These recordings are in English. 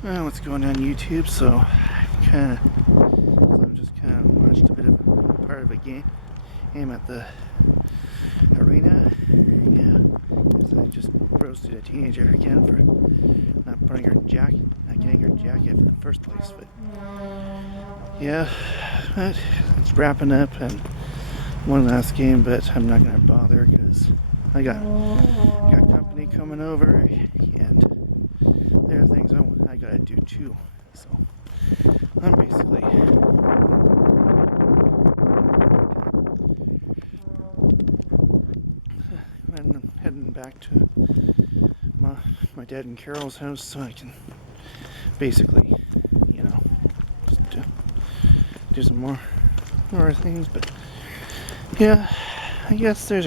Well, what's going on YouTube? I'm just kind of watched a bit of part of a game at the arena. Yeah, because I just roasted a teenager again for not putting her jacket, not getting her jacket in the first place. But yeah, it's wrapping up and one last game, but I'm not gonna bother because I got company coming over and there are things I gotta do too. So I'm basically heading back to my dad and Carol's house so I can basically, just do some more things. But yeah, I guess there's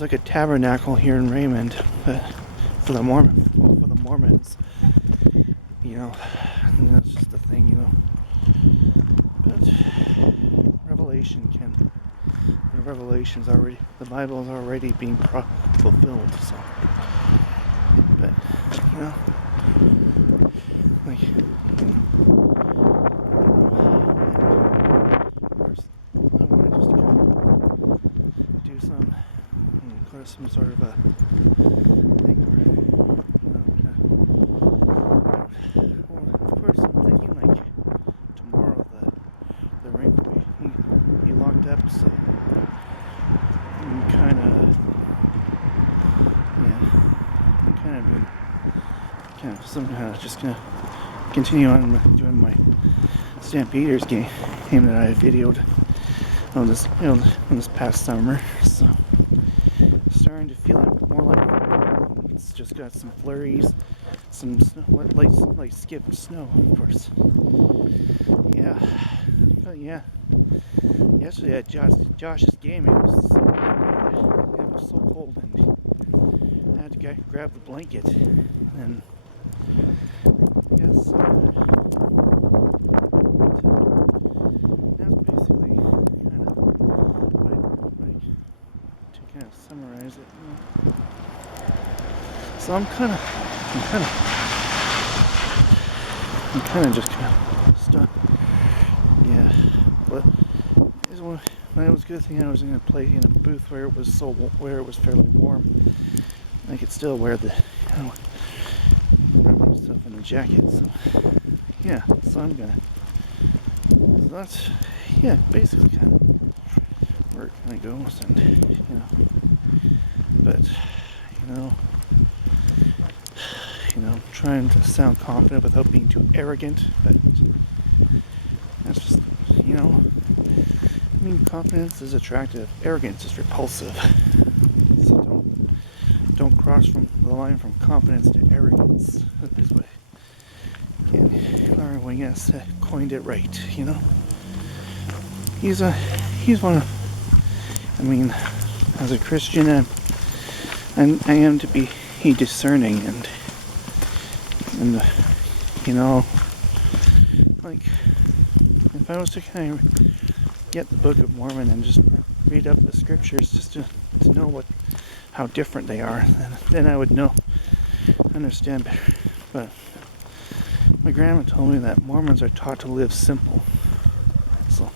like a tabernacle here in Raymond, but for the Mormons, and that's just the thing, But the Bible is already being fulfilled. So, but like of course, I want to just kind of do some sort of a thing or of course, I'm thinking like tomorrow the rink will be locked up, so I'm kind of just gonna continue on doing my Stampeders game that I videoed on this past summer. So starting to feel more like it's just got some flurries, some light skipped snow, of course. Yeah, but yeah, yesterday at Josh's game, it was so cold, and I had to grab the blanket, and I guess that's basically kind of to kind of summarize it. So I'm kind of just kind of stuck. Yeah, but it was a good thing I was in a place in a booth where it was fairly warm. I could still wear wrap myself in a jacket. So yeah, so I'm gonna. So that's basically kind of where it kind of goes, and but trying to sound confident without being too arrogant, but that's just, confidence is attractive, arrogance is repulsive. So don't cross from the line from confidence to arrogance. That is what Larry Winges coined it right, He's one of, as a Christian, I am to be discerning and like if I was to kind of get the Book of Mormon and just read up the scriptures just to know how different they are, then I would understand better. But my grandma told me that Mormons are taught to live simple, so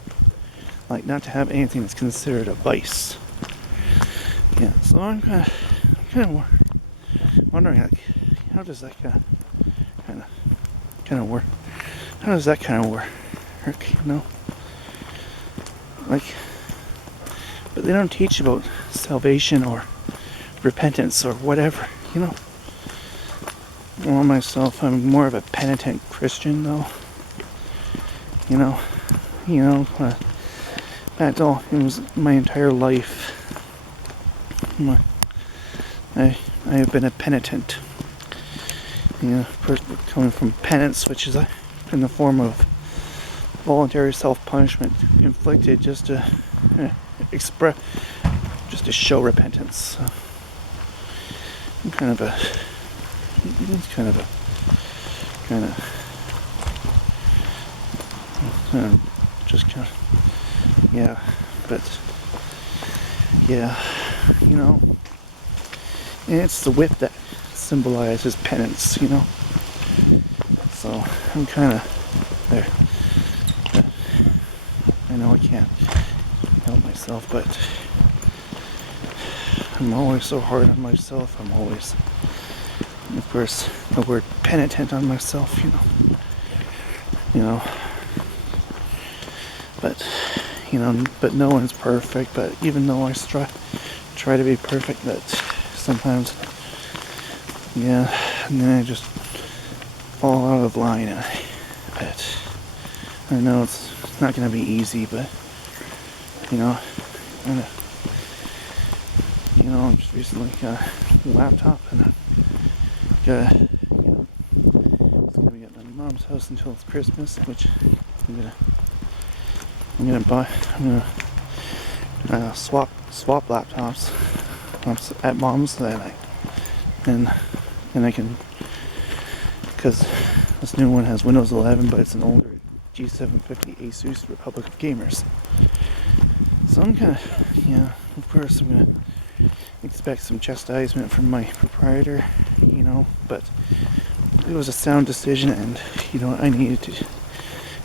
like not to have anything that's considered a vice. Yeah, so I'm kind of wondering, like, how does that kind of work? How does that kind of work? Like, but they don't teach about salvation or repentance or whatever, Well, myself, I'm more of a penitent Christian, though. That's all. It was my entire life. I have been a penitent. First coming from penance, which is in the form of voluntary self-punishment inflicted just to show repentance. So I'm yeah, but yeah, and it's the whip that symbolizes penance, So I'm kind of there. I know I can't help myself, but I'm always so hard on myself. I'm always, of course, the word penitent on myself, you know, but, but no one's perfect. But even though I try to be perfect, that sometimes, yeah, and then I just fall out of line. But I know it's not going to be easy, but, I just recently got a laptop, and I got, it's gonna be at my mom's house until it's Christmas, which I'm gonna buy. I'm gonna swap laptops at mom's, and I can, because this new one has Windows 11, but it's an older G750 Asus Republic of Gamers. So I'm kind of, of course I'm gonna expect some chastisement from my proprietor, but it was a sound decision, and I needed to. It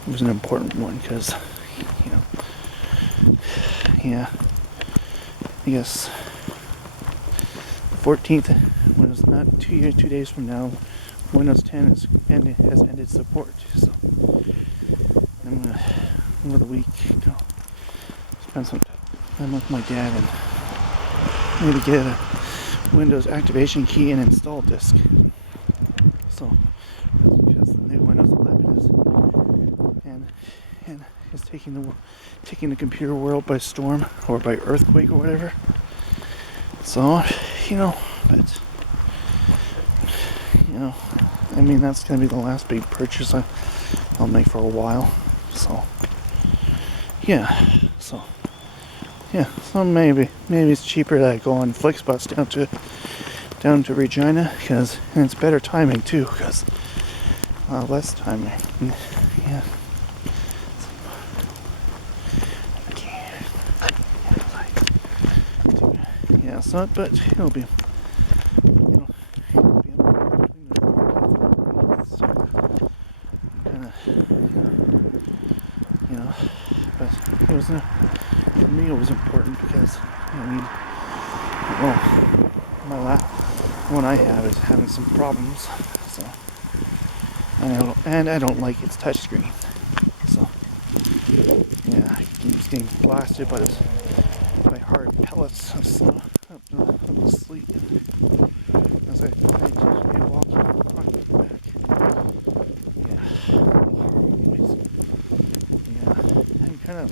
was an important one because, yeah, I guess the 14th, when it's not 2 days from now, Windows 10 has ended support. So I'm gonna, over the week, spend some time with my dad and maybe get a Windows activation key and install disk. So because the new Windows 11 is and is taking the computer world by storm, or by earthquake, or whatever. So but I mean, that's gonna be the last big purchase I'll make for a while. So so maybe it's cheaper that I go on Flixbus down to Regina, and it's better timing too, because less timing. Yeah. Yeah, so, but it'll be, kind of, but it was, for me, it was important because, my one I have is having some problems, so, and I don't like its touchscreen, so, yeah, it's getting blasted by hard pellets of snow up the sleet as I walk back. And kind of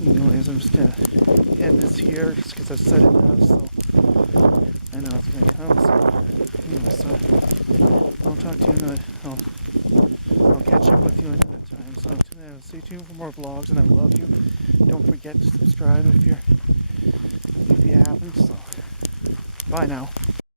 anyways, I'm just gonna end this here just because I've said it now, so I know it's gonna come. So I'll talk to you I'll catch up with you another time. So stay tuned for more vlogs, and I love you. Don't forget to subscribe if you haven't. So bye now.